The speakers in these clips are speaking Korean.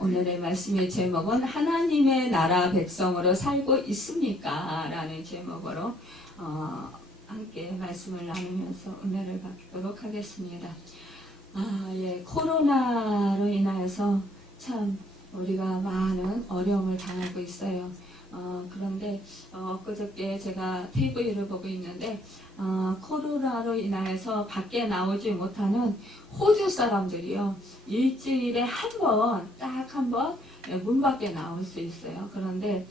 오늘의 말씀의 제목은 하나님의 나라 백성으로 살고 있습니까? 라는 제목으로 함께 말씀을 나누면서 은혜를 받도록 하겠습니다. 코로나로 인해서 참 우리가 많은 어려움을 당하고 있어요. 그런데 엊그저께 제가 TV를 보고 있는데 코로나로 인해서 밖에 나오지 못하는 호주 사람들이요, 일주일에 딱 한 번 문 밖에 나올 수 있어요. 그런데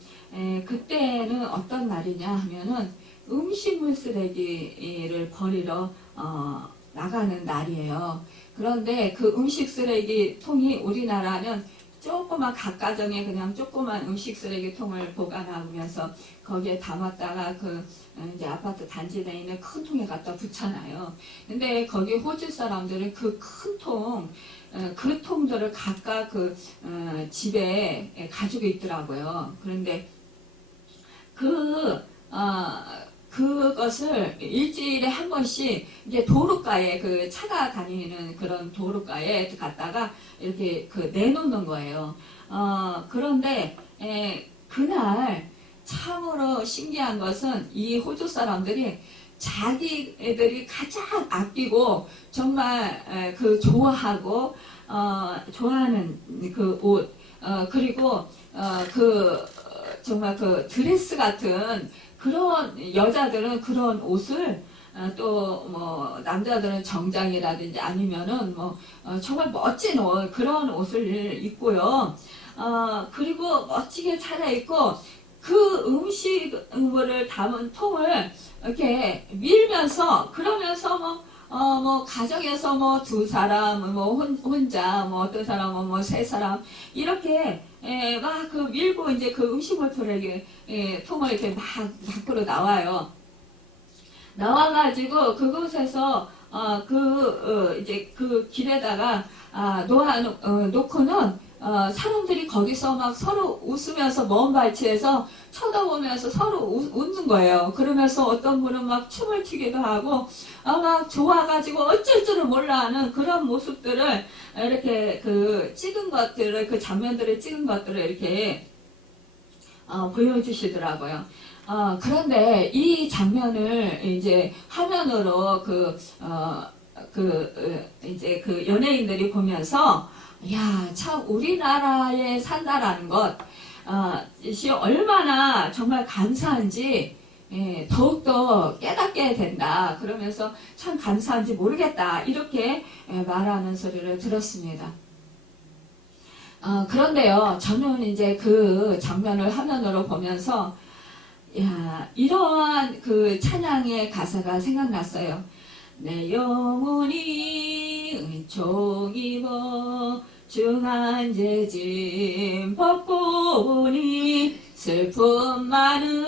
그때는 어떤 날이냐 하면은 음식물 쓰레기를 버리러 나가는 날이에요. 그런데 그 음식 쓰레기 통이 우리나라는 조그만 각 가정에 그냥 조그만 음식 쓰레기통을 보관하면서 거기에 담았다가 이제 아파트 단지 내에 있는 큰 통에 갖다 붙여놔요. 근데 거기 호주 사람들은 그 큰 통, 그 통들을 각각 집에 가지고 있더라고요. 그런데 그것을 일주일에 한 번씩 이제 도로가에 차가 다니는 그런 도로가에 갔다가 이렇게 내놓는 거예요. 그런데 그날 참으로 신기한 것은 이 호주 사람들이 자기들이 가장 아끼고 정말 좋아하고 좋아하는 그 옷, 그리고 정말 드레스 같은 그런 여자들은 그런 옷을 또 남자들은 정장이라든지 아니면은 정말 멋진 옷, 그런 옷을 입고요. 그리고 멋지게 차려입고 그 음식물을 담은 통을 이렇게 밀면서, 그러면서 가정에서 두 사람, 혼자, 어떤 사람은 세 사람, 이렇게, 막 밀고 이제 그 음식물 통을 이렇게 막 밖으로 나와요. 나와가지고 그곳에서, 이제 그 길에다가, 놓고는, 사람들이 거기서 막 서로 웃으면서 먼 발치에서 쳐다보면서 서로 웃는 거예요. 그러면서 어떤 분은 막 춤을 추기도 하고, 막 좋아가지고 어쩔 줄을 몰라 하는 그런 모습들을 이렇게 찍은 것들을, 그 장면들을 찍은 것들을 이렇게, 보여주시더라고요. 그런데 이 장면을 이제 화면으로 이제 연예인들이 보면서, 야, 참 우리나라에 산다라는 것, 이 얼마나 정말 감사한지 더욱더 깨닫게 된다. 그러면서 참 감사한지 모르겠다. 이렇게 말하는 소리를 들었습니다. 그런데요, 저는 이제 그 장면을 화면으로 보면서, 야, 이러한 찬양의 가사가 생각났어요. 내 영혼이 은총 입어 중한 죄짐 벗고 보니 슬픔 많은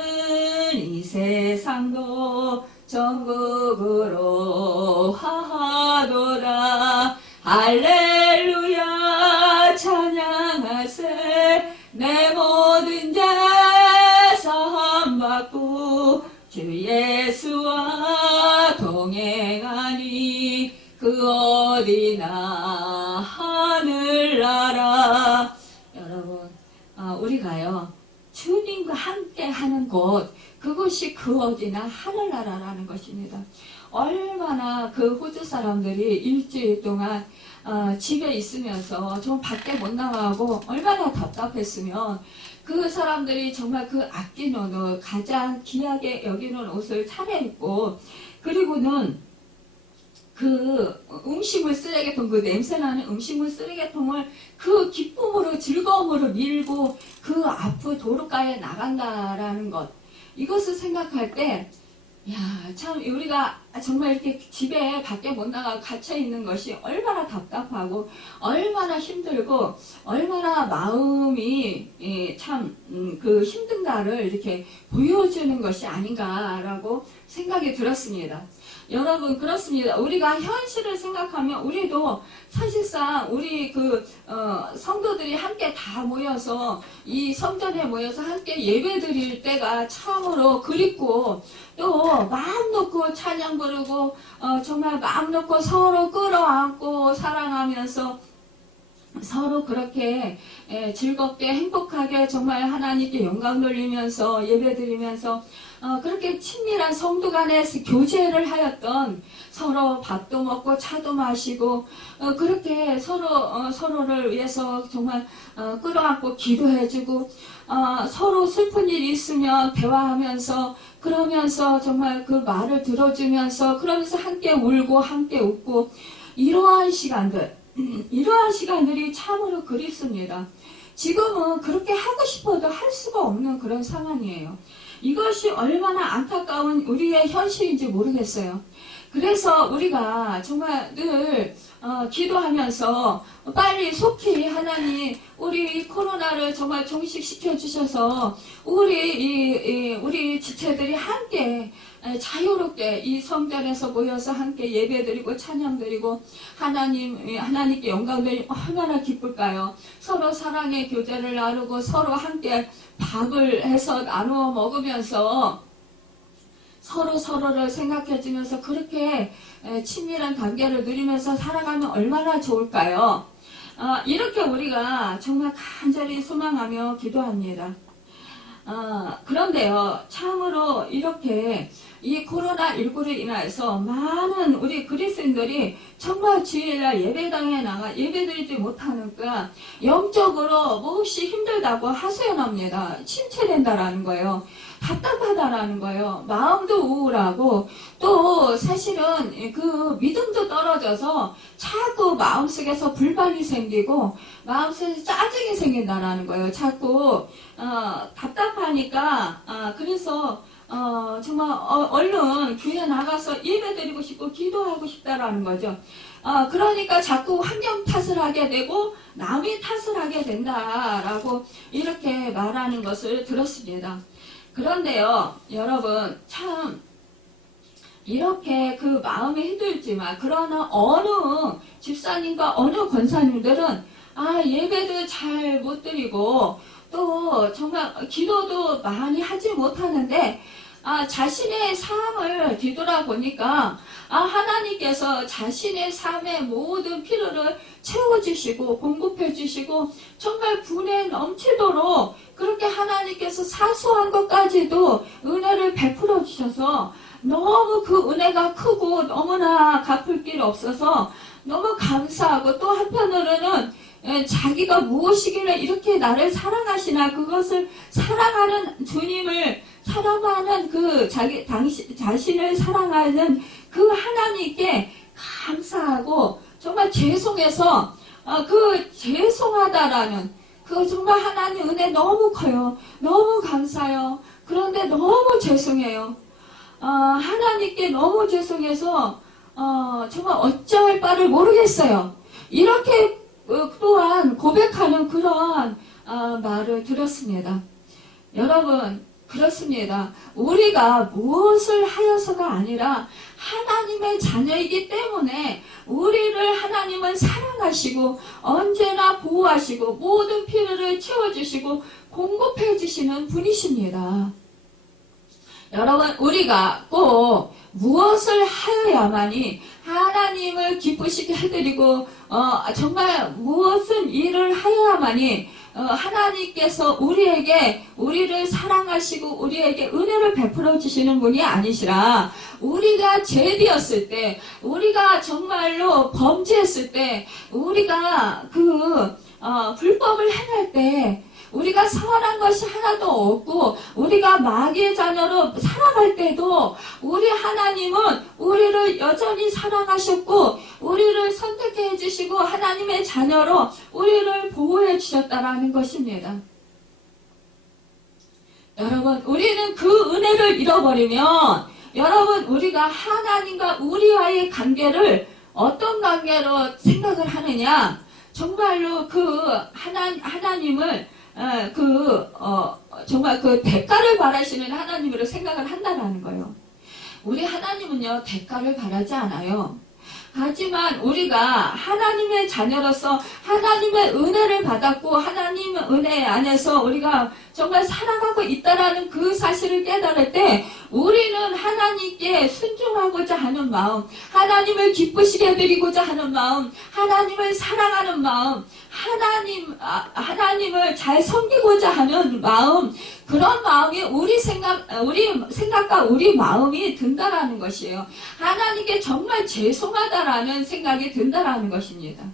이 세상도 전국으로 하하도다. 할렐루야 찬양하세. 내 모든 죄 사함받고 주 예수와 동행하니 그 어디나 하늘나라. 여러분, 우리가요 주님과 함께 하는 곳, 그것이 그 어디나 하늘나라라는 것입니다. 얼마나 그 호주 사람들이 일주일 동안 집에 있으면서 좀 밖에 못 나가고 얼마나 답답했으면 그 사람들이 정말 아끼는 옷, 가장 귀하게 여기는 옷을 차려입고, 그리고는 음식물 쓰레기통, 냄새나는 음식물 쓰레기통을 기쁨으로, 즐거움으로 밀고 앞으로 도로가에 나간다라는 것, 이것을 생각할 때, 야, 참 우리가 정말 이렇게 집에 밖에 못 나가고 갇혀 있는 것이 얼마나 답답하고 얼마나 힘들고 얼마나 마음이 참 힘든가를 이렇게 보여주는 것이 아닌가라고 생각이 들었습니다. 여러분, 그렇습니다. 우리가 현실을 생각하면 우리도 사실상 우리 성도들이 함께 다 모여서 이 성전에 모여서 함께 예배 드릴 때가 참으로 그립고, 또 마음 놓고 찬양 부르고 정말 마음 놓고 서로 끌어안고 사랑하면서 서로 그렇게 즐겁게 행복하게 정말 하나님께 영광 돌리면서 예배드리면서 그렇게 친밀한 성도 간의 교제를 하였던, 서로 밥도 먹고 차도 마시고 그렇게 서로를 위해서 정말 끌어안고 기도해주고 서로 슬픈 일이 있으면 대화하면서, 그러면서 정말 그 말을 들어주면서, 그러면서 함께 울고 함께 웃고, 이러한 시간들이 참으로 그립습니다. 지금은 그렇게 하고 싶어도 할 수가 없는 그런 상황이에요. 이것이 얼마나 안타까운 우리의 현실인지 모르겠어요. 그래서 우리가 정말 늘 기도하면서 빨리 속히 하나님 우리 코로나를 정말 종식시켜 주셔서 우리 지체들이 함께 자유롭게 이 성전에서 모여서 함께 예배드리고 찬양드리고 하나님께 영광을 얼마나 기쁠까요? 서로 사랑의 교제를 나누고 서로 함께 밥을 해서 나누어 먹으면서 서로를 생각해주면서 그렇게 친밀한 관계를 누리면서 살아가면 얼마나 좋을까요? 이렇게 우리가 정말 간절히 소망하며 기도합니다. 그런데요, 참으로 이렇게 이 코로나19로 인해서 많은 우리 그리스도인들이 정말 주일날 예배당에 나가 예배드리지 못하니까 영적으로 몹시 힘들다고 하소연합니다. 침체된다라는 거예요. 답답하다라는 거예요. 마음도 우울하고 또 사실은 그 믿음도 떨어져서 자꾸 마음속에서 불만이 생기고 마음속에서 짜증이 생긴다라는 거예요. 자꾸 답답하니까 그래서 정말 얼른 교회 나가서 예배드리고 싶고 기도하고 싶다라는 거죠. 그러니까 자꾸 환경 탓을 하게 되고 남의 탓을 하게 된다라고 이렇게 말하는 것을 들었습니다. 그런데요, 여러분, 참, 이렇게 그 마음이 힘들지만, 그러나 어느 집사님과 어느 권사님들은, 예배도 잘 못 드리고, 또 정말 기도도 많이 하지 못하는데, 자신의 삶을 뒤돌아보니까, 하나님께서 자신의 삶의 모든 필요를 채워주시고, 공급해주시고, 정말 분에 넘치도록 그렇게 하나님께서 사소한 것까지도 은혜를 베풀어 주셔서 너무 그 은혜가 크고 너무나 갚을 길 없어서 너무 감사하고, 또 한편으로는 자기가 무엇이길래 이렇게 나를 사랑하시나, 그것을 사랑하는 주님을 사랑하는 그 자신을 사랑하는 그 하나님께 감사하고 정말 죄송해서 죄송하다라는 정말 하나님 은혜 너무 커요. 너무 감사해요. 그런데 너무 죄송해요. 하나님께 너무 죄송해서 정말 어찌할 바를 모르겠어요. 이렇게 또한 고백하는 그런 말을 들었습니다. 여러분, 그렇습니다. 우리가 무엇을 하여서가 아니라 하나님의 자녀이기 때문에 우리를 하나님은 사랑하시고 언제나 보호하시고 모든 필요를 채워주시고 공급해 주시는 분이십니다. 여러분, 우리가 꼭 무엇을 하여야만이 하나님을 기쁘시게 해드리고 정말 무엇은 일을 하여야만이 하나님께서 우리를 사랑하시고 우리에게 은혜를 베풀어 주시는 분이 아니시라, 우리가 죄되었을 때, 우리가 정말로 범죄했을 때, 우리가 불법을 행할 때, 우리가 선한 것이 하나도 없고 우리가 마귀의 자녀로 살아갈 때도 우리 하나님은 우리를 여전히 사랑하셨고 우리를 선택해 주시고 하나님의 자녀로 우리를 보호해 주셨다라는 것입니다. 여러분, 우리는 그 은혜를 잃어버리면, 여러분, 우리가 하나님과 우리와의 관계를 어떤 관계로 생각을 하느냐, 정말로 하나님을 정말 대가를 바라시는 하나님으로 생각을 한다는 거예요. 우리 하나님은요, 대가를 바라지 않아요. 하지만 우리가 하나님의 자녀로서 하나님의 은혜를 받았고 하나님의 은혜 안에서 우리가 정말 살아가고 있다라는 그 사실을 깨달을 때 우리는 하나님께 순종하고자 하는 마음, 하나님을 기쁘시게 해드리고자 하는 마음, 하나님을 사랑하는 마음, 하나님을 잘 섬기고자 하는 마음, 그런 마음이 우리 생각과 우리 마음이 든다라는 것이에요. 하나님께 정말 죄송하다라는 생각이 든다라는 것입니다.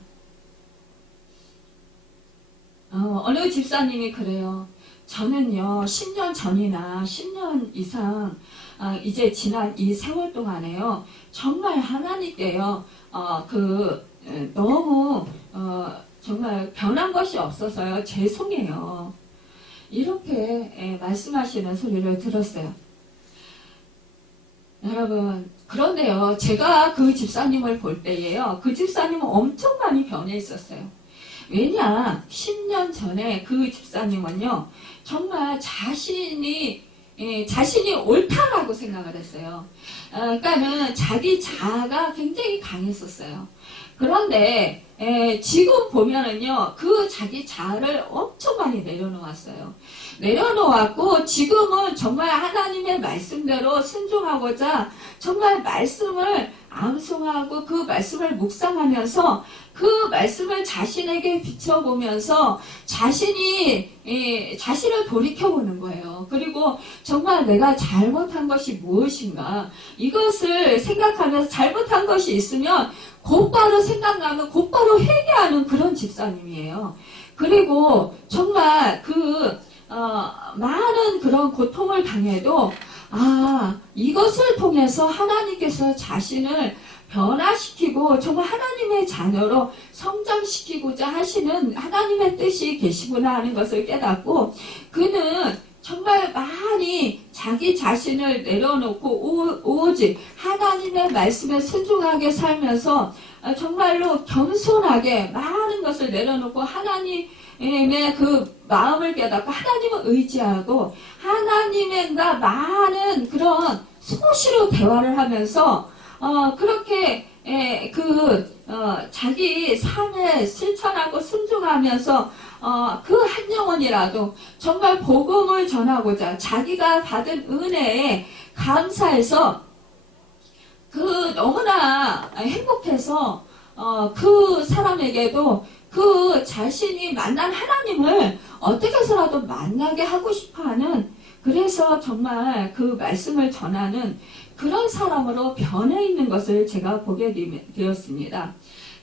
어느 집사님이 그래요. 저는요, 10년 전이나 10년 이상, 이제 지난 이 세월 동안에요, 정말 하나님께요, 너무, 정말 변한 것이 없어서요, 죄송해요. 이렇게 말씀하시는 소리를 들었어요. 여러분, 그런데요, 제가 그 집사님을 볼 때에요, 그 집사님은 엄청 많이 변해 있었어요. 왜냐, 10년 전에 그 집사님은요, 정말 자신이 옳다라고 생각을 했어요. 그러니까는 자기 자아가 굉장히 강했었어요. 그런데 지금 보면은요, 그 자기 자아를 엄청 많이 내려놓았어요. 내려놓았고 지금은 정말 하나님의 말씀대로 순종하고자 정말 말씀을 암송하고 그 말씀을 묵상하면서 그 말씀을 자신에게 비춰보면서 자신을 돌이켜보는 거예요. 그리고 정말 내가 잘못한 것이 무엇인가, 이것을 생각하면서 잘못한 것이 있으면 곧바로 생각나면 곧바로 회개하는 그런 집사님이에요. 그리고 정말 많은 그런 고통을 당해도 이것을 통해서 하나님께서 자신을 변화시키고 정말 하나님의 자녀로 성장시키고자 하시는 하나님의 뜻이 계시구나 하는 것을 깨닫고, 그는 정말 많이 자기 자신을 내려놓고 오직 하나님의 말씀에 순종하게 살면서 정말로 겸손하게 많은 것을 내려놓고 하나님의 그 마음을 깨닫고 하나님을 의지하고 하나님과 많은 그런 소시로 대화를 하면서 그렇게 자기 삶에 실천하고 순종하면서 그 한 영혼이라도 정말 복음을 전하고자 자기가 받은 은혜에 감사해서 너무나 행복해서 그 사람에게도 그 자신이 만난 하나님을 어떻게 해서라도 만나게 하고 싶어하는, 그래서 정말 그 말씀을 전하는 그런 사람으로 변해 있는 것을 제가 보게 되었습니다.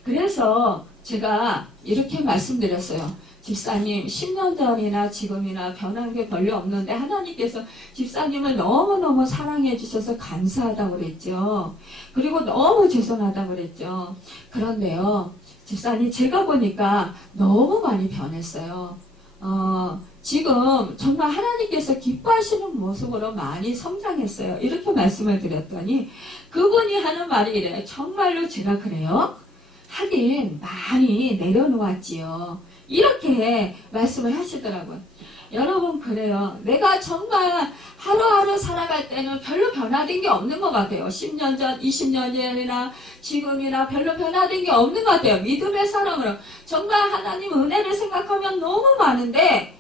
그래서 제가 이렇게 말씀드렸어요. 집사님, 10년 전이나 지금이나 변한 게 별로 없는데 하나님께서 집사님을 너무너무 사랑해 주셔서 감사하다고 그랬죠. 그리고 너무 죄송하다고 그랬죠. 그런데요, 집사님, 제가 보니까 너무 많이 변했어요. 지금 정말 하나님께서 기뻐하시는 모습으로 많이 성장했어요. 이렇게 말씀을 드렸더니 그분이 하는 말이 이래요. 정말로 제가 그래요? 하긴 많이 내려놓았지요. 이렇게 말씀을 하시더라고요. 여러분, 그래요. 내가 정말 하루하루 살아갈 때는 별로 변화된 게 없는 것 같아요. 10년 전, 20년 전이나 지금이나 별로 변화된 게 없는 것 같아요. 믿음의 사람으로. 정말 하나님 은혜를 생각하면 너무 많은데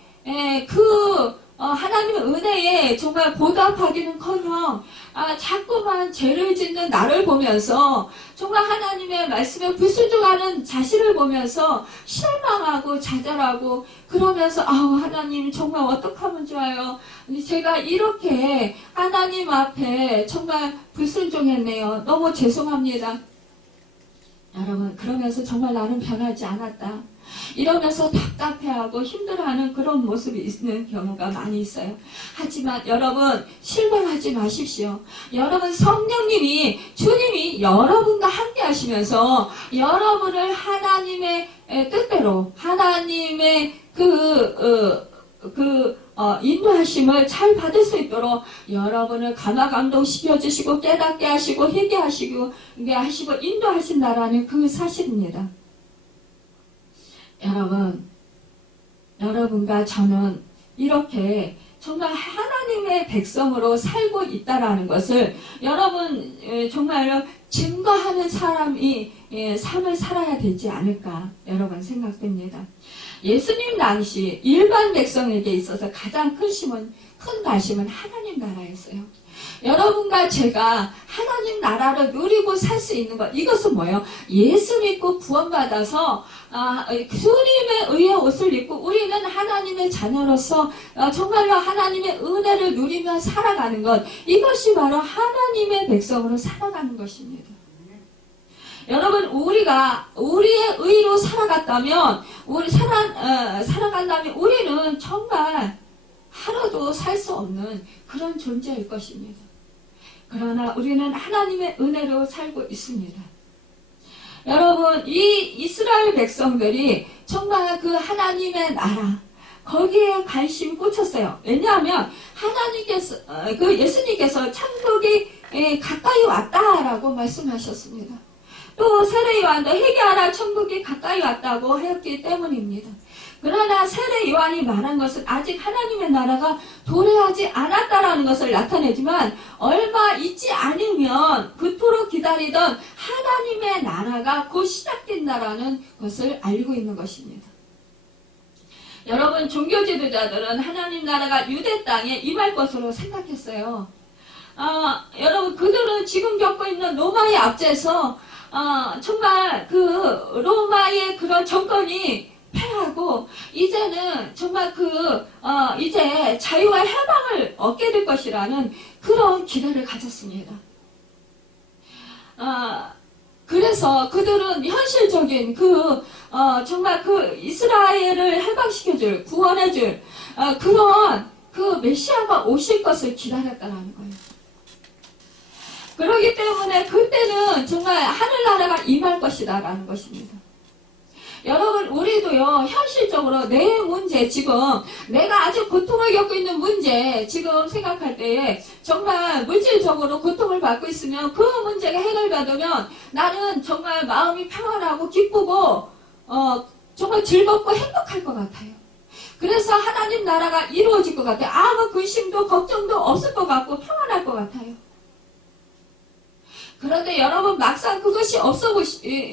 하나님의 은혜에 정말 보답하기는커녕 자꾸만 죄를 짓는 나를 보면서 정말 하나님의 말씀에 불순종하는 자신을 보면서 실망하고 좌절하고 그러면서 하나님 정말 어떡하면 좋아요. 제가 이렇게 하나님 앞에 정말 불순종했네요. 너무 죄송합니다. 여러분, 그러면서 정말 나는 변하지 않았다, 이러면서 답답해하고 힘들어하는 그런 모습이 있는 경우가 많이 있어요. 하지만 여러분, 실망하지 마십시오. 여러분, 주님이 여러분과 함께 하시면서 여러분을 하나님의 뜻대로 하나님의 인도하심을 잘 받을 수 있도록 여러분을 감화감동시켜 주시고 깨닫게 하시고 회개하시고 인도하신다라는 그 사실입니다. 여러분과 저는 이렇게 정말 하나님의 백성으로 살고 있다라는 것을 여러분 정말로 증거하는 삶을 살아야 되지 않을까 여러분 생각됩니다. 예수님 당시 일반 백성에게 있어서 가장 큰 나심은 하나님 나라였어요. 여러분과 제가 하나님 나라를 누리고 살 수 있는 것, 이것은 뭐예요? 예수 믿고 구원받아서 주님의 의의 옷을 입고 우리는 하나님의 자녀로서 정말로 하나님의 은혜를 누리며 살아가는 것, 이것이 바로 하나님의 백성으로 살아가는 것입니다. 여러분, 우리가 우리의 의로 살아갔다면, 살아간다면 우리는 정말 하루도 살 수 없는 그런 존재일 것입니다. 그러나 우리는 하나님의 은혜로 살고 있습니다. 여러분, 이 이스라엘 백성들이 정말 그 하나님의 나라, 거기에 관심이 꽂혔어요. 왜냐하면 예수님께서 천국이 가까이 왔다라고 말씀하셨습니다. 또 세례 요한도 회개하라, 천국이 가까이 왔다고 하였기 때문입니다. 그러나 세례 요한이 말한 것은 아직 하나님의 나라가 도래하지 않았다라는 것을 나타내지만, 얼마 있지 않으면 그토록 기다리던 하나님의 나라가 곧 시작된다라는 것을 알고 있는 것입니다. 여러분, 종교 지도자들은 하나님 나라가 유대 땅에 임할 것으로 생각했어요. 여러분, 그들은 지금 겪고 있는 로마의 압제에서 정말 그 로마의 그런 정권이 패하고 이제는 정말 이제 자유와 해방을 얻게 될 것이라는 그런 기대를 가졌습니다. 그래서 그들은 현실적인 정말 이스라엘을 해방시켜줄, 구원해줄 그런 메시아가 오실 것을 기다렸다는 거예요. 그렇기 때문에 그때는 정말 하늘나라가 임할 것이다라는 것입니다. 여러분, 우리도요, 현실적으로 내 문제, 지금 내가 아주 고통을 겪고 있는 문제, 지금 생각할 때에 정말 물질적으로 고통을 받고 있으면 그 문제가 해결받으면 나는 정말 마음이 평안하고 기쁘고 정말 즐겁고 행복할 것 같아요. 그래서 하나님 나라가 이루어질 것 같아요. 아무 근심도 걱정도 없을 것 같고 평안할 것 같아요. 그런데 여러분, 막상 그것이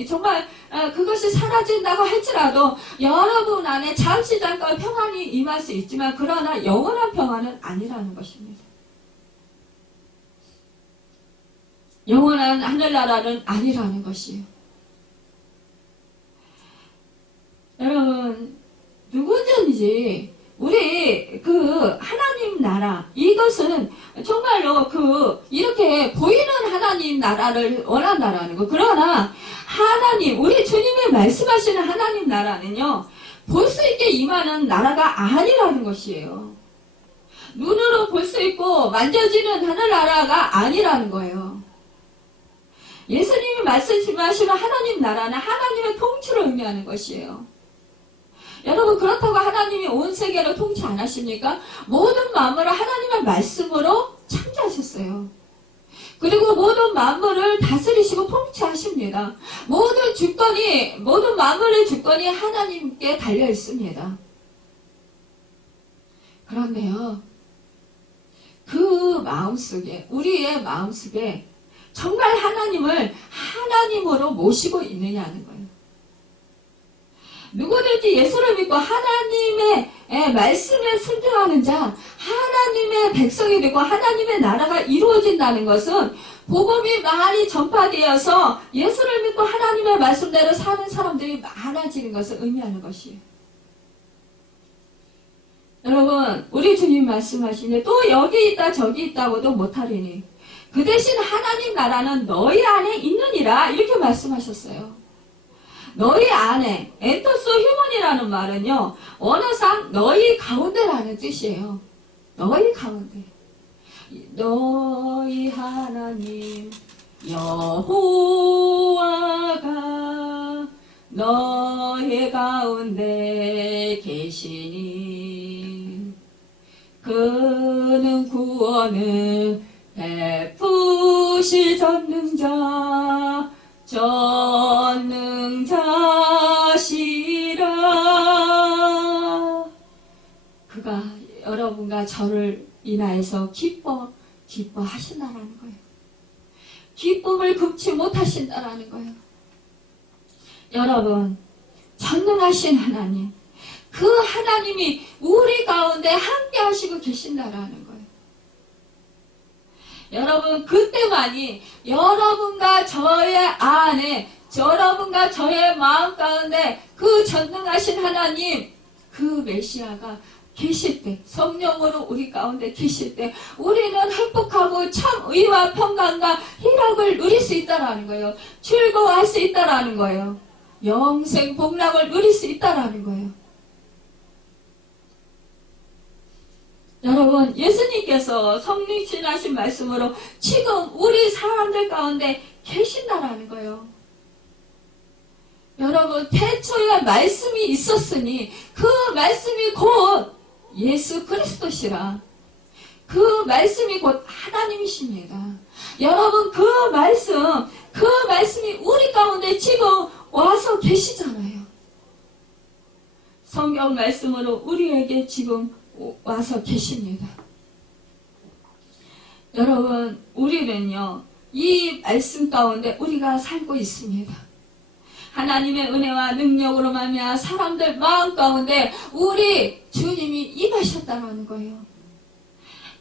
정말 그것이 사라진다고 할지라도 여러분 안에 잠시 잠깐 평안이 임할 수 있지만, 그러나 영원한 평안은 아니라는 것입니다. 영원한 하늘나라는 아니라는 것이에요. 여러분, 누구든지 우리 하나님 나라, 이것은 정말로 이렇게 보이는 하나님 나라를 원한다라는 거. 그러나 우리 주님이 말씀하시는 하나님 나라는요, 볼 수 있게 임하는 나라가 아니라는 것이에요. 눈으로 볼 수 있고 만져지는 하늘나라가 아니라는 거예요. 예수님이 말씀하시는 하나님 나라는 하나님의 통치를 의미하는 것이에요. 여러분, 그렇다고 하나님이 온 세계를 통치 안 하십니까? 모든 만물을 하나님의 말씀으로 창조하셨어요. 그리고 모든 만물을 다스리시고 통치하십니다. 모든 만물의 주권이 하나님께 달려 있습니다. 그런데요, 우리의 마음속에 정말 하나님을 하나님으로 모시고 있느냐는 거예요. 누구든지 예수를 믿고 하나님의 말씀에 순종하는 자, 하나님의 백성이 되고 하나님의 나라가 이루어진다는 것은 복음이 많이 전파되어서 예수를 믿고 하나님의 말씀대로 사는 사람들이 많아지는 것을 의미하는 것이에요. 여러분, 우리 주님 말씀하시니 또 여기 있다 저기 있다고도 못하리니 그 대신 하나님 나라는 너희 안에 있느니라, 이렇게 말씀하셨어요. 너희 안에, 엔토스 휴먼이라는 말은요, 원어상 너희 가운데라는 뜻이에요. 너희 가운데. 너희 하나님 여호와가 너희 가운데 계시니 그는 구원을 베푸실 전능자시라. 그가 여러분과 저를 인하여서 기뻐하신다라는 거예요. 기쁨을 금치 못하신다라는 거예요. 여러분, 전능하신 하나님, 그 하나님이 우리 가운데 함께 하시고 계신다라는 거예요. 여러분 그때만이 여러분과 저의 안에 여러분과 저의 마음 가운데 그 전능하신 하나님 그 메시아가 계실 때 성령으로 우리 가운데 계실 때 우리는 행복하고 참 의와 평강과 희락을 누릴 수 있다라는 거예요. 즐거워할 수 있다라는 거예요. 영생 복락을 누릴 수 있다라는 거예요. 여러분 예수님께서 성립신하신 말씀으로 지금 우리 사람들 가운데 계신다라는 거예요. 여러분 태초에 말씀이 있었으니 그 말씀이 곧 예수 그리스도시라. 그 말씀이 곧 하나님이십니다. 여러분 그 말씀이 우리 가운데 지금 와서 계시잖아요. 성경 말씀으로 우리에게 지금 와서 계십니다. 여러분 우리는요 이 말씀 가운데 우리가 살고 있습니다. 하나님의 은혜와 능력으로 말미암아 사람들 마음 가운데 우리 주님이 임하셨다는 거예요.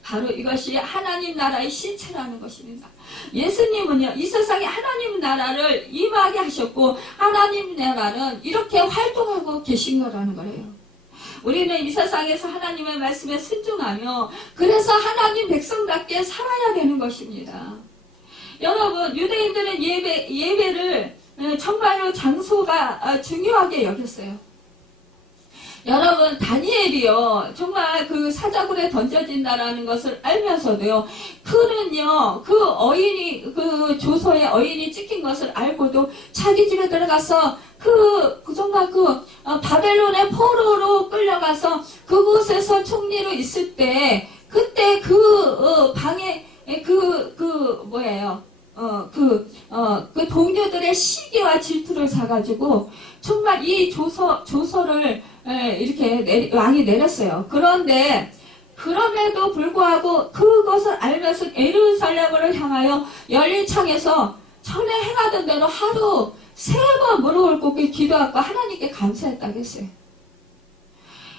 바로 이것이 하나님 나라의 실체라는 것입니다. 예수님은요 이 세상에 하나님 나라를 임하게 하셨고 하나님 나라는 이렇게 활동하고 계신 거라는 거예요. 우리는 이 세상에서 하나님의 말씀에 순종하며 그래서 하나님 백성답게 살아야 되는 것입니다. 여러분 유대인들은 예배를 정말로 장소가 중요하게 여겼어요. 여러분 다니엘이요 정말 그 사자굴에 던져진다라는 것을 알면서도요 그는요 그 어인이 그 조서에 어인이 찍힌 것을 알고도 자기 집에 들어가서 정말 바벨론의 포로로 끌려가서 그곳에서 총리로 있을 때 그때 방에 그 동료들의 시기와 질투를 사가지고 정말 이 조서를 이렇게 왕이 내렸어요. 그런데 그럼에도 불구하고 그것을 알면서 예루살렘을 향하여 열린 창에서 전에 행하던 대로 하루 3번 무릎을 꿇고 기도하고 하나님께 감사했다고 했어요.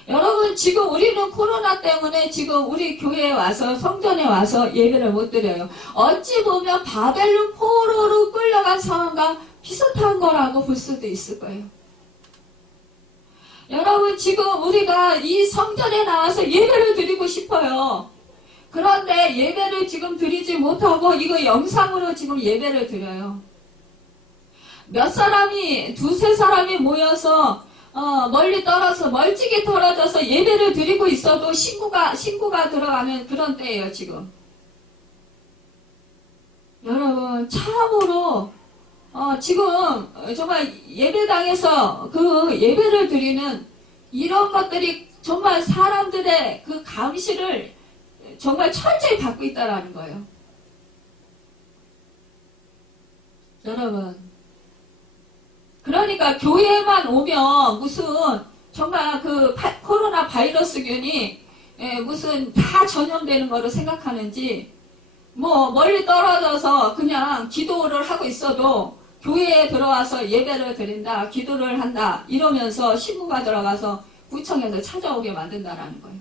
여러분 지금 우리는 코로나 때문에 지금 우리 교회에 와서 성전에 와서 예배를 못 드려요. 어찌 보면 바벨론 포로로 끌려간 상황과 비슷한 거라고 볼 수도 있을 거예요. 여러분 지금 우리가 이 성전에 나와서 예배를 드리고 싶어요. 그런데 예배를 지금 드리지 못하고 이거 영상으로 지금 예배를 드려요. 몇 사람이 두세 사람이 모여서 멀리 멀찍이 떨어져서 예배를 드리고 있어도 신고가 들어가는 그런 때예요, 지금. 여러분, 참으로, 지금, 정말 예배당에서 그 예배를 드리는 이런 것들이 정말 사람들의 그 감시를 정말 철저히 받고 있다라는 거예요. 여러분. 그러니까 교회만 오면 무슨 정말 코로나 바이러스균이 무슨 다 전염되는 거로 생각하는지 뭐 멀리 떨어져서 그냥 기도를 하고 있어도 교회에 들어와서 예배를 드린다, 기도를 한다 이러면서 신고가 들어가서 구청에서 찾아오게 만든다라는 거예요.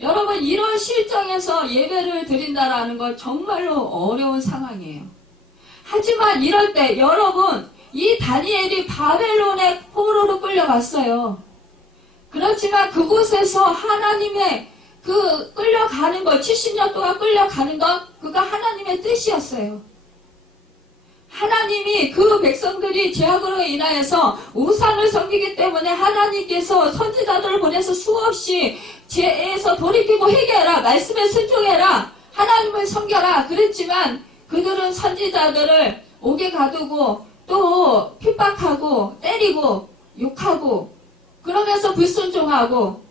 여러분 이런 실정에서 예배를 드린다라는 건 정말로 어려운 상황이에요. 하지만 이럴 때 여러분 이 다니엘이 바벨론의 포로로 끌려갔어요. 그렇지만 그곳에서 하나님의 끌려가는 것, 70년 동안 끌려가는 것, 그거 하나님의 뜻이었어요. 하나님이 그 백성들이 죄악으로 인하여서 우상을 섬기기 때문에 하나님께서 선지자들을 보내서 수없이 죄에서 돌이키고 회개해라, 말씀에 순종해라, 하나님을 섬겨라 그랬지만 그들은 선지자들을 옥에 가두고 또 핍박하고 때리고 욕하고 그러면서 불순종하고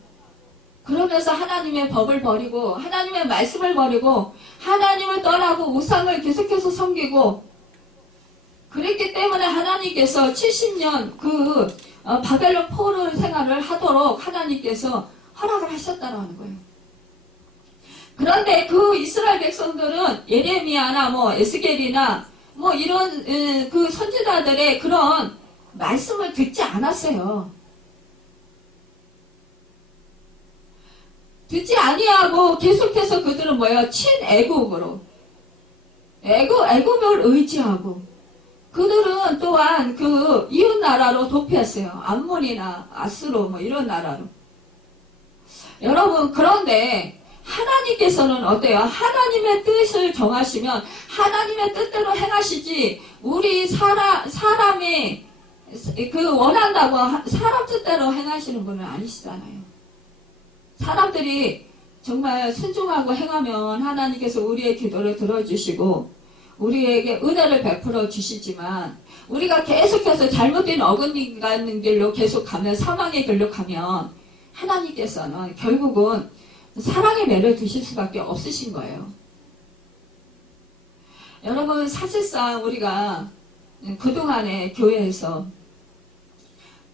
그러면서 하나님의 법을 버리고 하나님의 말씀을 버리고 하나님을 떠나고 우상을 계속해서 섬기고 그랬기 때문에 하나님께서 70년 바벨론 포로 생활을 하도록 하나님께서 허락을 하셨다는 거예요. 그런데 그 이스라엘 백성들은 예레미야나 에스겔이나 이런 그 선지자들의 그런 말씀을 듣지 않았어요. 듣지 아니하고 계속해서 그들은 뭐예요? 친애국으로 애국을 의지하고 그들은 또한 그 이웃 나라로 도피했어요. 암몬이나 아수로 뭐 이런 나라로. 여러분 그런데 하나님께서는 어때요? 하나님의 뜻을 정하시면 하나님의 뜻대로 행하시지 우리 사람이 그 원한다고 사람 뜻대로 행하시는 분은 아니시잖아요. 사람들이 정말 순종하고 행하면 하나님께서 우리의 기도를 들어주시고 우리에게 은혜를 베풀어 주시지만 우리가 계속해서 잘못된 어긋나는 길로 계속 가면 사망의 길로 가면 하나님께서는 결국은 사랑의 매를 드실 수밖에 없으신 거예요. 여러분 사실상 우리가 그동안에 교회에서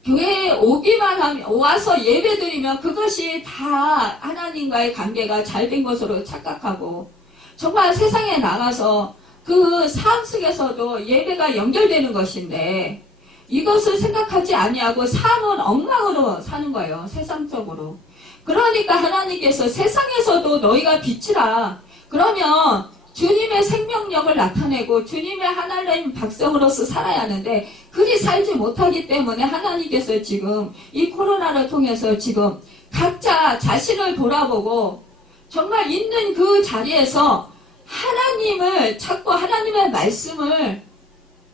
교회에 오기만 하면 와서 예배드리면 그것이 다 하나님과의 관계가 잘된 것으로 착각하고 정말 세상에 나가서 그 삶 속에서도 예배가 연결되는 것인데 이것을 생각하지 아니하고 삶은 엉망으로 사는 거예요. 세상적으로. 그러니까 하나님께서 세상에서도 너희가 빛이라. 그러면 주님의 생명력을 나타내고 주님의 하나님 백성으로서 살아야 하는데 그리 살지 못하기 때문에 하나님께서 지금 이 코로나를 통해서 지금 각자 자신을 돌아보고 정말 있는 그 자리에서 하나님을 찾고 하나님의 말씀을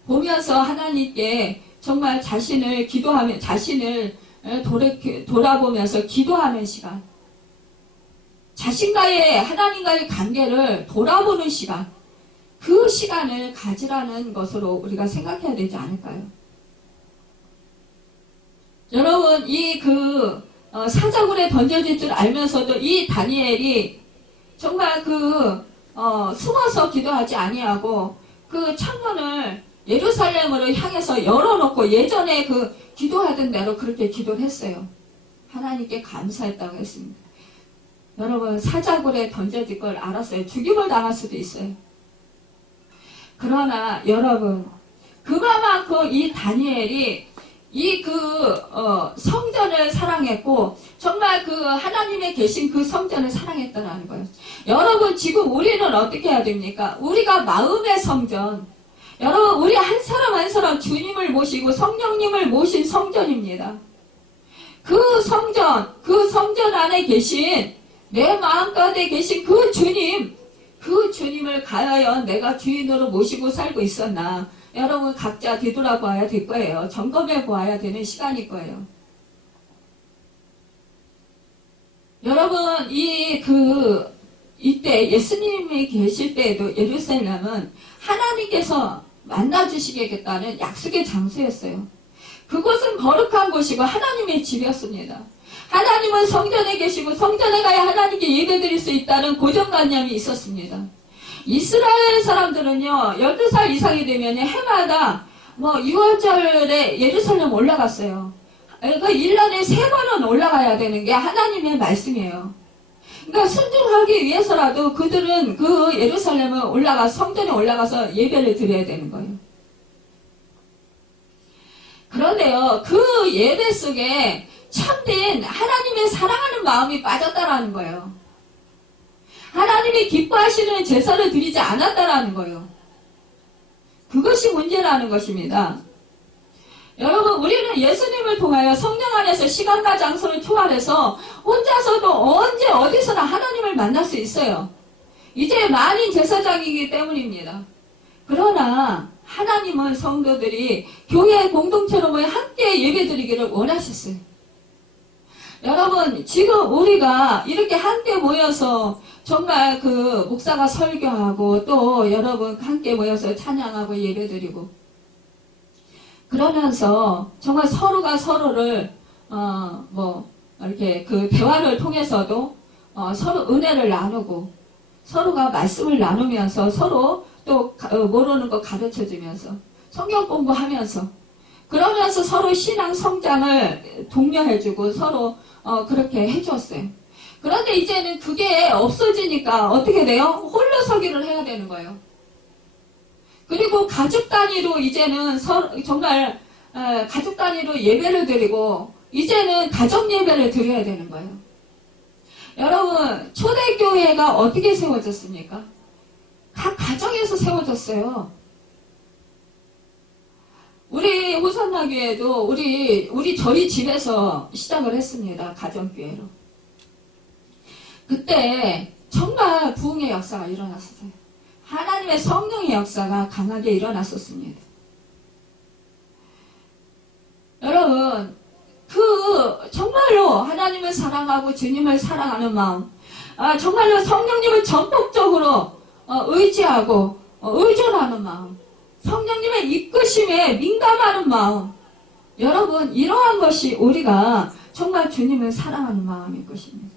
보면서 하나님께 정말 자신을 기도하며 자신을 돌아보면서 기도하는 시간, 자신과의 하나님과의 관계를 돌아보는 시간, 그 시간을 가지라는 것으로 우리가 생각해야 되지 않을까요? 여러분 이 사자굴에 던져질 줄 알면서도 이 다니엘이 정말 숨어서 기도하지 아니하고 그 창문을 예루살렘으로 향해서 열어놓고 예전에 기도하던 대로 그렇게 기도를 했어요. 하나님께 감사했다고 했습니다. 여러분 사자굴에 던져질 걸 알았어요. 죽임을 당할 수도 있어요. 그러나 여러분 그만큼 이 다니엘이 성전을 사랑했고 정말 하나님의 계신 그 성전을 사랑했다는 거예요. 여러분 지금 우리는 어떻게 해야 됩니까? 우리가 마음의 성전, 여러분 우리 한 사람 한 사람 주님을 모시고 성령님을 모신 성전입니다. 그 성전 안에 계신 내 마음가운데 계신 그 주님을 과연 내가 주인으로 모시고 살고 있었나? 여러분 각자 뒤돌아봐야 될 거예요. 점검해 보아야 되는 시간일 거예요. 여러분 이때 예수님이 계실 때에도 예루살렘은 하나님께서 만나주시겠다는 약속의 장소였어요. 그곳은 거룩한 곳이고 하나님의 집이었습니다. 하나님은 성전에 계시고 성전에 가야 하나님께 예배드릴 수 있다는 고정관념이 있었습니다. 이스라엘 사람들은요 12살 이상이 되면 해마다 6월절에 예루살렘 올라갔어요. 그 1년에 3번은 올라가야 되는 게 하나님의 말씀이에요. 그러니까 순종하기 위해서라도 그들은 예루살렘을 성전에 올라가서 예배를 드려야 되는 거예요. 그런데요 그 예배 속에 참된 하나님의 사랑하는 마음이 빠졌다라는 거예요. 하나님이 기뻐하시는 제사를 드리지 않았다라는 거예요. 그것이 문제라는 것입니다. 여러분 우리는 예수님을 통하여 성령 안에서 시간과 장소를 초월해서 혼자서도 언제 어디서나 하나님을 만날 수 있어요. 이제 만인 제사장이기 때문입니다. 그러나 하나님은 성도들이 교회 공동체로 모여 함께 예배드리기를 원하셨어요. 여러분 지금 우리가 이렇게 함께 모여서 정말 목사가 설교하고 또 여러분 함께 모여서 찬양하고 예배드리고 그러면서 정말 서로가 서로를 이렇게 대화를 통해서도 서로 은혜를 나누고 서로가 말씀을 나누면서 서로 또 모르는 거 가르쳐주면서 성경 공부하면서 그러면서 서로 신앙 성장을 독려해주고 서로 그렇게 해줬어요. 그런데 이제는 그게 없어지니까 어떻게 돼요? 홀로 서기를 해야 되는 거예요. 그리고 가족 단위로 이제는 정말 가족 단위로 예배를 드리고 이제는 가정 예배를 드려야 되는 거예요. 여러분, 초대교회가 어떻게 세워졌습니까? 각 가정에서 세워졌어요. 우리 호산나교회도 저희 집에서 시작을 했습니다. 가정교회로. 그때 정말 부흥의 역사가 일어났었어요. 하나님의 성령의 역사가 강하게 일어났었습니다. 여러분, 정말로 하나님을 사랑하고 주님을 사랑하는 마음, 정말로 성령님을 전폭적으로 의지하고 의존하는 마음, 성령님의 이끄심에 민감하는 마음, 여러분, 이러한 것이 우리가 정말 주님을 사랑하는 마음일 것입니다.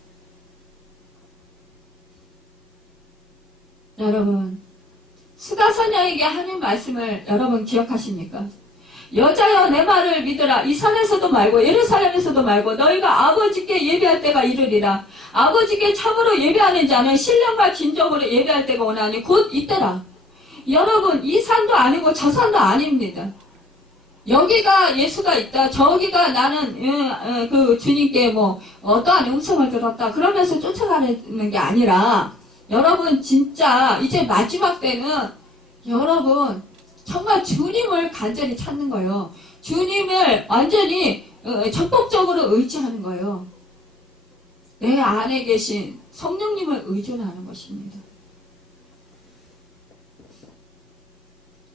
여러분, 수가선녀에게 하는 말씀을 여러분 기억하십니까? 여자여 내 말을 믿으라. 이 산에서도 말고 예루살렘에서도 말고 너희가 아버지께 예배할 때가 이르리라. 아버지께 참으로 예배하는 자는 신령과 진정으로 예배할 때가 오나니 곧 이때라. 여러분, 이 산도 아니고 저 산도 아닙니다. 여기가 예수가 있다, 저기가 나는 그 주님께 어떠한 음성을 들었다 그러면서 쫓아가는 게 아니라, 여러분 진짜 이제 마지막 때는 여러분 정말 주님을 간절히 찾는 거예요. 주님을 완전히 적극적으로 의지하는 거예요. 내 안에 계신 성령님을 의존하는 것입니다.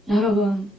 여러분,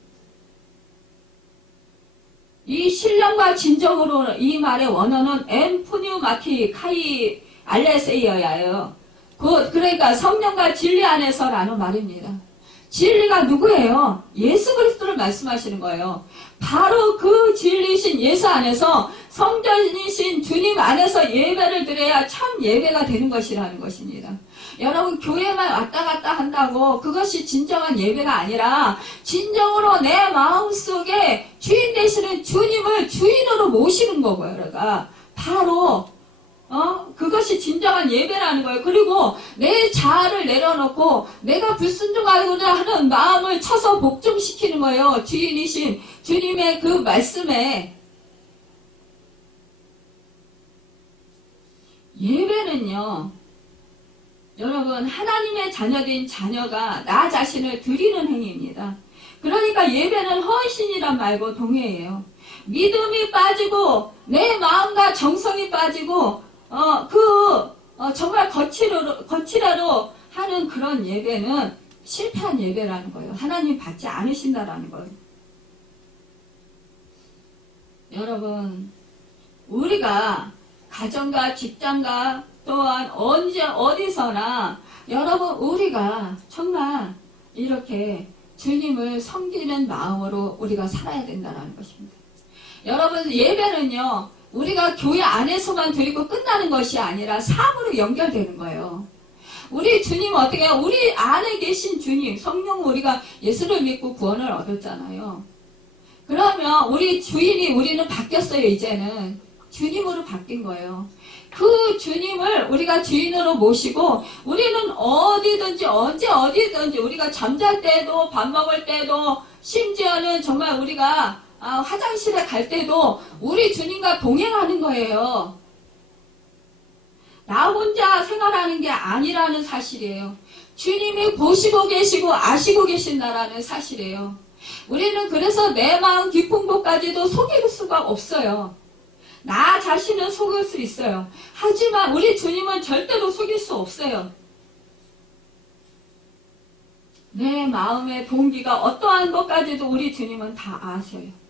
이 신령과 진정으로 이 말의 원어는 엠푸뉴마티 카이 알레세이어예요. 그러니까 성령과 진리 안에서라는 말입니다. 진리가 누구예요? 예수 그리스도를 말씀하시는 거예요. 바로 그 진리신 예수 안에서 성전이신 주님 안에서 예배를 드려야 참 예배가 되는 것이라는 것입니다. 여러분, 교회만 왔다 갔다 한다고 그것이 진정한 예배가 아니라 진정으로 내 마음속에 주인 되시는 주님을 주인으로 모시는 거고요. 그러니까 바로 그것이 진정한 예배라는 거예요. 그리고 내 자아를 내려놓고 내가 불순종하고자 하는 마음을 쳐서 복종시키는 거예요. 주인이신 주님의 그 말씀에. 예배는요, 여러분, 하나님의 자녀된 자녀가 나 자신을 드리는 행위입니다. 그러니까 예배는 헌신이란 말고 동의해요. 믿음이 빠지고 내 마음과 정성이 빠지고 정말 거칠어로 하는 그런 예배는 실패한 예배라는 거예요. 하나님 받지 않으신다라는 거예요. 여러분, 우리가 가정과 직장과 또한 언제 어디서나 여러분, 우리가 정말 이렇게 주님을 섬기는 마음으로 우리가 살아야 된다는 것입니다. 여러분, 예배는요, 우리가 교회 안에서만 드리고 끝나는 것이 아니라 삶으로 연결되는 거예요. 우리 주님 어떻게 해요? 우리 안에 계신 주님, 성령, 우리가 예수를 믿고 구원을 얻었잖아요. 그러면 우리 주인이 우리는 바뀌었어요. 이제는 주님으로 바뀐 거예요. 그 주님을 우리가 주인으로 모시고 우리는 어디든지 언제 어디든지 우리가 잠잘 때도 밥 먹을 때도 심지어는 정말 우리가 화장실에 갈 때도 우리 주님과 동행하는 거예요. 나 혼자 생활하는 게 아니라는 사실이에요. 주님이 보시고 계시고 아시고 계신다라는 사실이에요. 우리는 그래서 내 마음 깊은 곳까지도 속일 수가 없어요. 나 자신은 속일 수 있어요. 하지만 우리 주님은 절대로 속일 수 없어요. 내 마음의 동기가 어떠한 것까지도 우리 주님은 다 아셔요.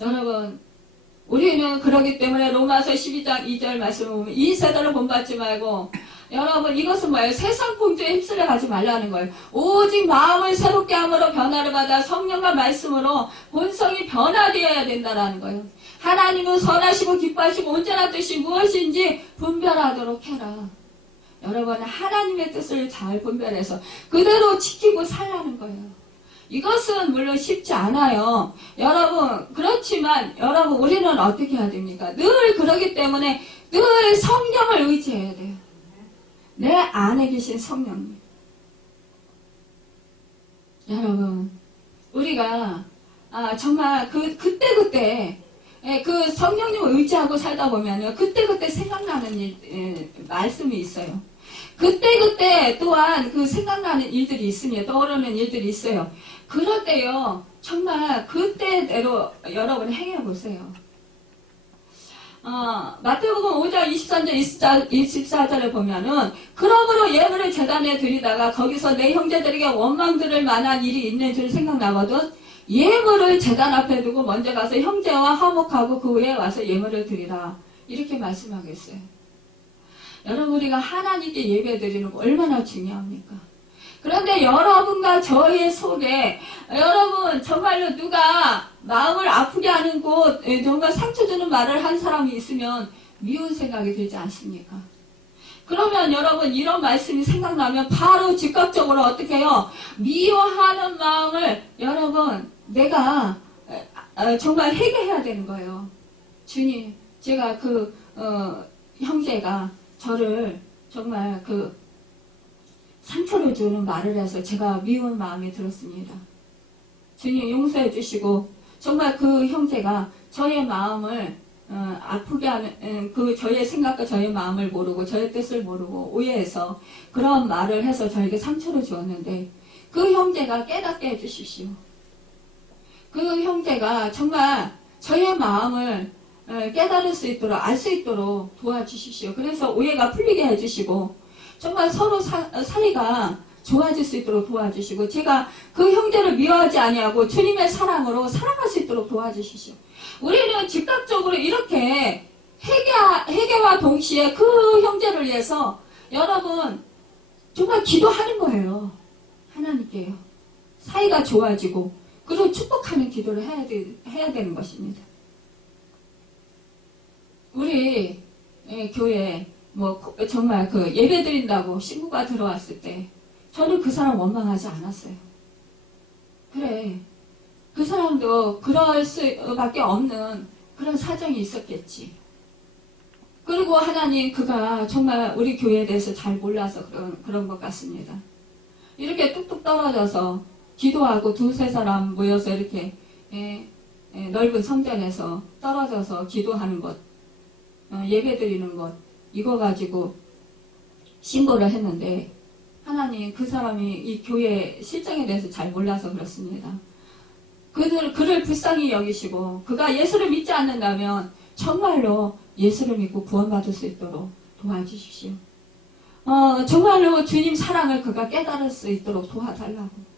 여러분, 우리는 그러기 때문에 로마서 12장 2절 말씀을 보면 이 세대를 본받지 말고, 여러분, 이것은 뭐예요? 세상 풍조에 휩쓸려 가지 말라는 거예요. 오직 마음을 새롭게 함으로 변화를 받아 성령과 말씀으로 본성이 변화되어야 된다는 거예요. 하나님은 선하시고 기뻐하시고 온전한 뜻이 무엇인지 분별하도록 해라. 여러분, 하나님의 뜻을 잘 분별해서 그대로 지키고 살라는 거예요. 이것은 물론 쉽지 않아요. 여러분, 그렇지만 여러분, 우리는 어떻게 해야 됩니까? 늘 그러기 때문에 늘 성령을 의지해야 돼요. 내 안에 계신 성령님. 여러분, 우리가 정말 그때 그 성령님을 의지하고 살다 보면요. 그때그때 생각나는 말씀이 있어요. 그때그때 또한 그 생각나는 일들이 있습니다. 떠오르는 일들이 있어요. 그럴 때요. 정말 그때대로 여러분 행해보세요. 마태복음 5장 23절 24절에 보면은 그러므로 예물을 제단에 드리다가 거기서 내 형제들에게 원망 들을 만한 일이 있는 줄 생각나거든 예물을 제단 앞에 두고 먼저 가서 형제와 화목하고 그 후에 와서 예물을 드리라 이렇게 말씀하겠어요. 여러분 우리가 하나님께 예배 드리는 거 얼마나 중요합니까? 그런데 여러분과 저의 속에 여러분 정말로 누가 마음을 아프게 하는 곳 정말 상처 주는 말을 한 사람이 있으면 미운 생각이 들지 않습니까? 그러면 여러분 이런 말씀이 생각나면 바로 즉각적으로 어떻게 해요? 미워하는 마음을 여러분 내가 정말 해결해야 되는 거예요. 주님 제가 형제가 저를 정말 상처를 주는 말을 해서 제가 미운 마음이 들었습니다. 주님 용서해 주시고 정말 그 형제가 저의 마음을 아프게 하는 저의 생각과 저의 마음을 모르고 저의 뜻을 모르고 오해해서 그런 말을 해서 저에게 상처를 주었는데 그 형제가 깨닫게 해주십시오. 그 형제가 정말 저의 마음을 깨달을 수 있도록 알 수 있도록 도와주십시오. 그래서 오해가 풀리게 해주시고 정말 서로 사이가 좋아질 수 있도록 도와주시고 제가 그 형제를 미워하지 아니하고 주님의 사랑으로 살아갈 수 있도록 도와주십시오. 우리는 즉각적으로 이렇게 회개와 동시에 그 형제를 위해서 여러분 정말 기도하는 거예요. 하나님께요. 사이가 좋아지고 그리고 축복하는 기도를 해야 되는 것입니다. 우리 교회 정말 예배 드린다고 신부가 들어왔을 때 저는 그 사람 원망하지 않았어요. 그래 그 사람도 그럴 수밖에 없는 그런 사정이 있었겠지. 그리고 하나님 그가 정말 우리 교회에 대해서 잘 몰라서 그런 것 같습니다. 이렇게 뚝뚝 떨어져서 기도하고 두세 사람 모여서 이렇게 넓은 성전에서 떨어져서 기도하는 것 예배 드리는 것 이거 가지고 신고를 했는데 하나님 그 사람이 이 교회 실정에 대해서 잘 몰라서 그렇습니다. 그를 불쌍히 여기시고 그가 예수를 믿지 않는다면 정말로 예수를 믿고 구원받을 수 있도록 도와주십시오. 정말로 주님 사랑을 그가 깨달을 수 있도록 도와달라고.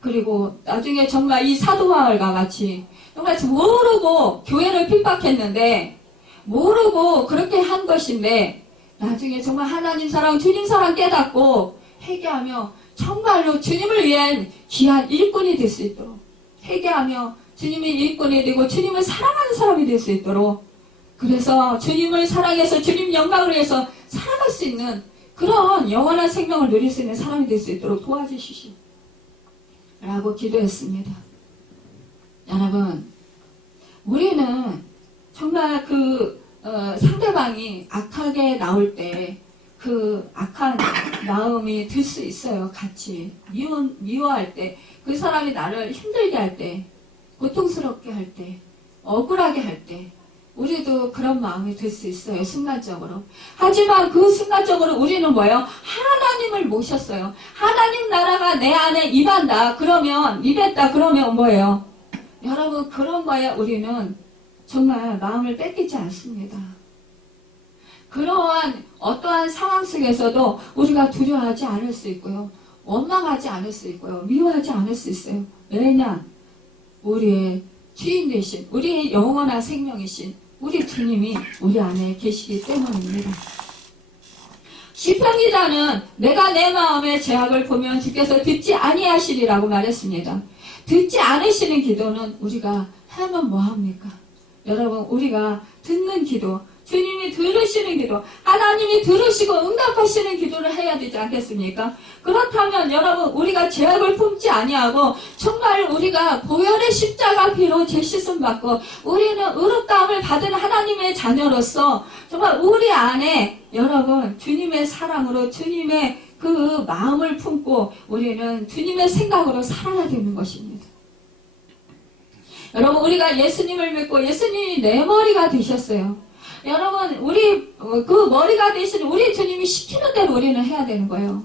그리고 나중에 정말 이 사도바울과 같이 정말 모르고 교회를 핍박했는데 모르고 그렇게 한 것인데 나중에 정말 하나님 사랑 주님 사랑 깨닫고 회개하며 정말로 주님을 위한 귀한 일꾼이 될 수 있도록 회개하며 주님의 일꾼이 되고 주님을 사랑하는 사람이 될 수 있도록 그래서 주님을 사랑해서 주님 영광을 위해서 살아갈 수 있는 그런 영원한 생명을 누릴 수 있는 사람이 될 수 있도록 도와주시오 라고 기도했습니다. 여러분 우리는 정말 상대방이 악하게 나올 때 그 악한 마음이 들 수 있어요. 같이 미워할 때 그 사람이 나를 힘들게 할 때 고통스럽게 할 때 억울하게 할 때 우리도 그런 마음이 들 수 있어요. 순간적으로. 하지만 그 순간적으로 우리는 뭐예요? 하나님을 모셨어요. 하나님 나라가 내 안에 임했다 그러면 뭐예요? 여러분 그런 거에 우리는 정말 마음을 뺏기지 않습니다. 그러한 어떠한 상황 속에서도 우리가 두려워하지 않을 수 있고요. 원망하지 않을 수 있고요. 미워하지 않을 수 있어요. 왜냐? 우리의 주인 되신 우리의 영원한 생명이신 우리 주님이 우리 안에 계시기 때문입니다. 시편 기자는 내가 내 마음의 죄악을 보면 주께서 듣지 아니하시리라고 말했습니다. 듣지 않으시는 기도는 우리가 하면 뭐합니까? 여러분 우리가 듣는 기도 주님이 들으시는 기도 하나님이 들으시고 응답하시는 기도를 해야 되지 않겠습니까? 그렇다면 여러분 우리가 죄악을 품지 아니하고 정말 우리가 보혈의 십자가 피로 죄 씻음 받고 우리는 의롭다함을 받은 하나님의 자녀로서 정말 우리 안에 여러분 주님의 사랑으로 주님의 그 마음을 품고 우리는 주님의 생각으로 살아야 되는 것입니다. 여러분, 우리가 예수님을 믿고 예수님이 내 머리가 되셨어요. 여러분, 우리 그 머리가 되신 우리 주님이 시키는 대로 우리는 해야 되는 거예요.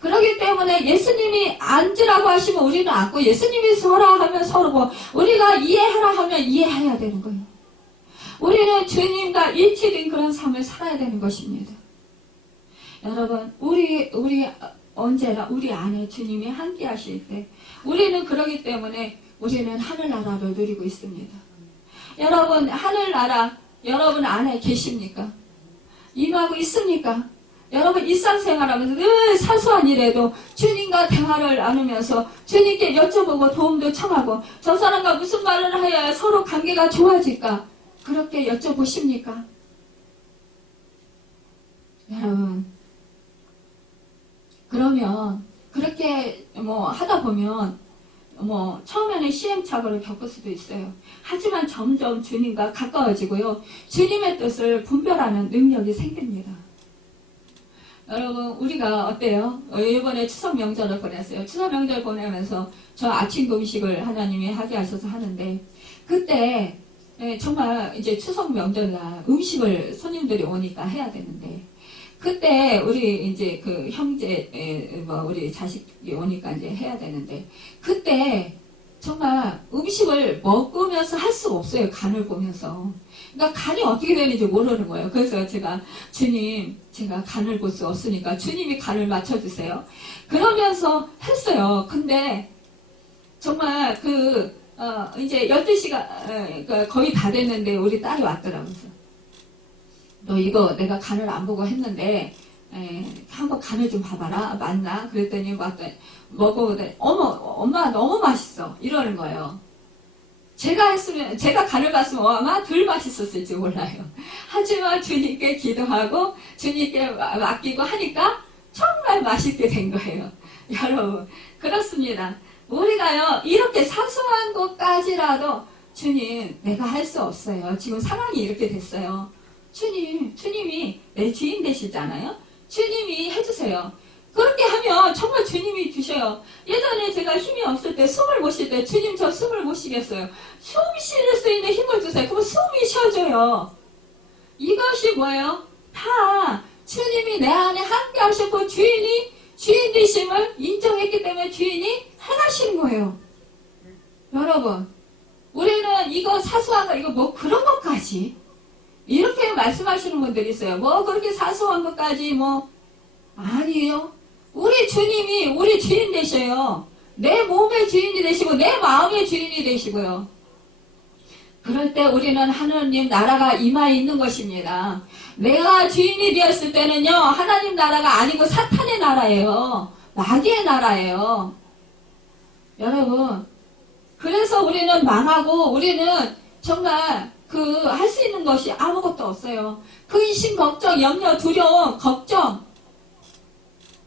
그렇기 때문에 예수님이 앉으라고 하시면 우리는 앉고, 예수님이 서라 하면 서고, 우리가 이해하라 하면 이해해야 되는 거예요. 우리는 주님과 일치된 그런 삶을 살아야 되는 것입니다. 여러분, 우리 언제나 우리 안에 주님이 함께 하실 때, 우리는 그러기 때문에 우리는 하늘나라를 누리고 있습니다. 여러분, 하늘나라 여러분 안에 계십니까? 임하고 있습니까? 여러분, 일상생활하면서 늘 사소한 일에도 주님과 대화를 나누면서 주님께 여쭤보고 도움도 청하고, 저 사람과 무슨 말을 해야 서로 관계가 좋아질까? 그렇게 여쭤보십니까? 여러분, 그러면 그렇게 하다 보면 처음에는 시행착오를 겪을 수도 있어요. 하지만 점점 주님과 가까워지고요, 주님의 뜻을 분별하는 능력이 생깁니다. 여러분, 우리가 어때요? 이번에 추석 명절을 보냈어요. 추석 명절 보내면서 저 아침 금식을 하나님이 하게 하셔서 하는데, 그때 정말 이제 추석 명절날 음식을 손님들이 오니까 해야 되는데, 그때 우리 이제 그 형제 우리 자식이 오니까 이제 해야 되는데, 그때 정말 음식을 먹으면서 할 수가 없어요. 간을 보면서. 그러니까 간이 어떻게 되는지 모르는 거예요. 그래서 제가, 주님, 제가 간을 볼 수 없으니까 주님이 간을 맞춰주세요. 그러면서 했어요. 근데 정말 이제 12시가 거의 다 됐는데 우리 딸이 왔더라고요. 너 이거 내가 간을 안 보고 했는데 한번 간을 좀 봐봐라. 맞나? 그랬더니 먹어보더니 어머 엄마 너무 맛있어 이러는 거예요. 제가 간을 봤으면 아마 덜 맛있었을지 몰라요. 하지만 주님께 기도하고 주님께 맡기고 하니까 정말 맛있게 된 거예요. 여러분, 그렇습니다. 우리가요, 이렇게 사소한 것까지라도 주님, 내가 할 수 없어요. 지금 상황이 이렇게 됐어요. 주님이 내 주인 되시잖아요. 주님이 해주세요. 그렇게 하면 정말 주님이 주셔요. 예전에 제가 힘이 없을 때, 숨을 못 쉴 때, 주님 저 숨을 못 쉬겠어요. 숨 쉴 수 있는 힘을 주세요. 그럼 숨이 쉬어져요. 이것이 뭐예요? 다 주님이 내 안에 함께 하셨고, 주인 되심을 인정했기 때문에 주인이 행하시는 거예요. 여러분, 우리는 이거 사소한 거, 이거 그런 것까지 이렇게 말씀하시는 분들이 있어요. 그렇게 사소한 것까지 아니에요. 우리 주님이 우리 주인 되셔요. 내 몸의 주인이 되시고 내 마음의 주인이 되시고요. 그럴 때 우리는 하나님 나라가 임하에 있는 것입니다. 내가 주인이 되었을 때는요, 하나님 나라가 아니고 사탄의 나라예요. 마귀의 나라예요. 여러분, 그래서 우리는 망하고, 우리는 정말 할 수 있는 것이 아무것도 없어요. 근심, 걱정, 염려, 두려움, 걱정,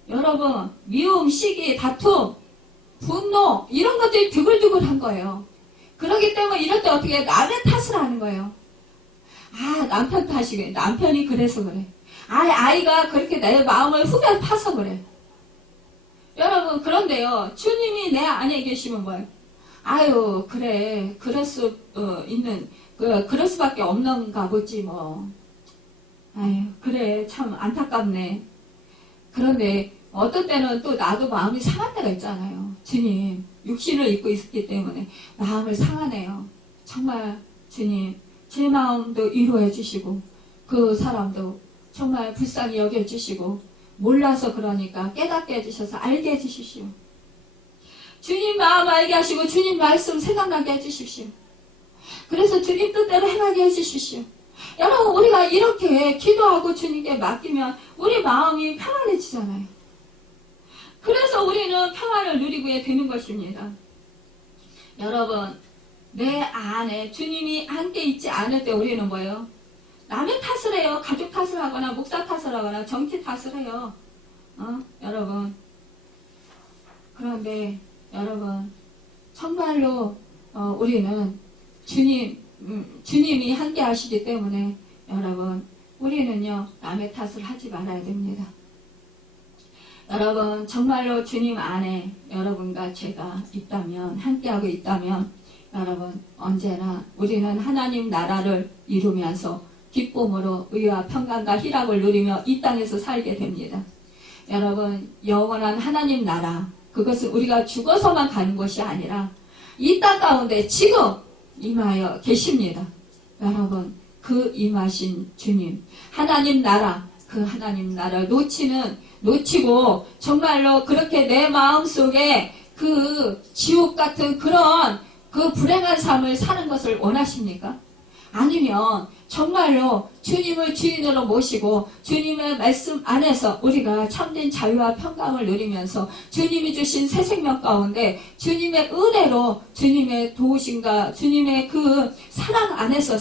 여러분, 미움, 시기, 다툼, 분노, 이런 것들이 두글두글한 거예요. 그렇기 때문에 이럴 때 어떻게 남의 탓을 하는 거예요. 남편 탓이래. 남편이 그래서 그래. 아이가 그렇게 내 마음을 후벼 파서 그래. 여러분, 그런데요, 주님이 내 안에 계시면 뭐예요? 그래. 그럴 수밖에 없는가 보지, 그래. 참 안타깝네. 그런데 어떤 때는 또 나도 마음이 상할 때가 있잖아요. 주님, 육신을 입고 있기 때문에 마음을 상하네요. 정말 주님, 제 마음도 위로해 주시고 그 사람도 정말 불쌍히 여겨 주시고 몰라서 그러니까 깨닫게 해주셔서 알게 해주십시오. 주님 마음 알게 하시고 주님 말씀 생각나게 해주십시오. 그래서 주님 뜻대로 행하게 해주십시오. 여러분, 우리가 이렇게 기도하고 주님께 맡기면 우리 마음이 평안해지잖아요. 그래서 우리는 평안을 누리고 되는 것입니다. 여러분, 내 안에 주님이 함께 있지 않을 때 우리는 뭐예요? 남의 탓을 해요. 가족 탓을 하거나 목사 탓을 하거나 정치 탓을 해요. 여러분. 그런데 여러분, 정말로 우리는 주님이 함께 하시기 때문에 여러분, 우리는요, 남의 탓을 하지 말아야 됩니다. 여러분, 정말로 주님 안에 여러분과 제가 있다면, 함께하고 있다면 여러분 언제나 우리는 하나님 나라를 이루면서 기쁨으로 의와 평강과 희락을 누리며 이 땅에서 살게 됩니다. 여러분 영원한 하나님 나라 그것은 우리가 죽어서만 가는 것이 아니라 이 땅 가운데 지금 임하여 계십니다. 여러분 그 임하신 주님 하나님 나라 그 하나님 나라를 놓치고 정말로 그렇게 내 마음속에 그 지옥 같은 그런 그 불행한 삶을 사는 것을 원하십니까? 아니면 정말로 주님을 주인으로 모시고 주님의 말씀 안에서 우리가 참된 자유와 평강을 누리면서 주님이 주신 새 생명 가운데 주님의 은혜로 주님의 도우심과 주님의 그 사랑 안에서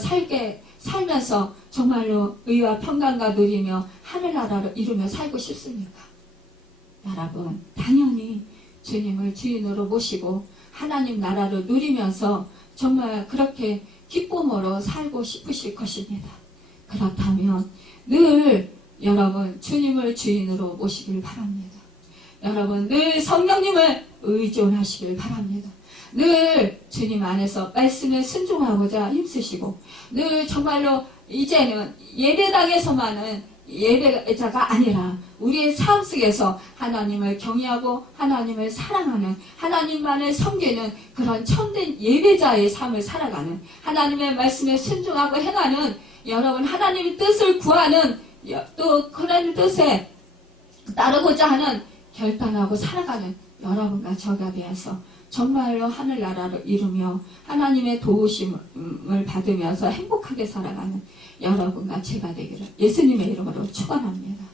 살면서 정말로 의와 평강과 누리며 하늘나라를 이루며 살고 싶습니까? 여러분 당연히 주님을 주인으로 모시고 하나님 나라를 누리면서 정말 그렇게 기쁨으로 살고 싶으실 것입니다. 그렇다면 늘 여러분 주님을 주인으로 모시길 바랍니다. 여러분 늘 성령님을 의존하시길 바랍니다. 늘 주님 안에서 말씀에 순종하고자 힘쓰시고 늘 정말로 이제는 예배당에서만은 예배자가 아니라 우리의 삶 속에서 하나님을 경외하고 하나님을 사랑하는 하나님만을 섬기는 그런 참된 예배자의 삶을 살아가는 하나님의 말씀에 순종하고 행하는 여러분 하나님의 뜻을 구하는 또 그런 뜻에 따르고자 하는 결단하고 살아가는 여러분과 저가 되어서 정말로 하늘나라를 이루며 하나님의 도우심을 받으면서 행복하게 살아가는 여러분과 제가 되기를 예수님의 이름으로 축원합니다.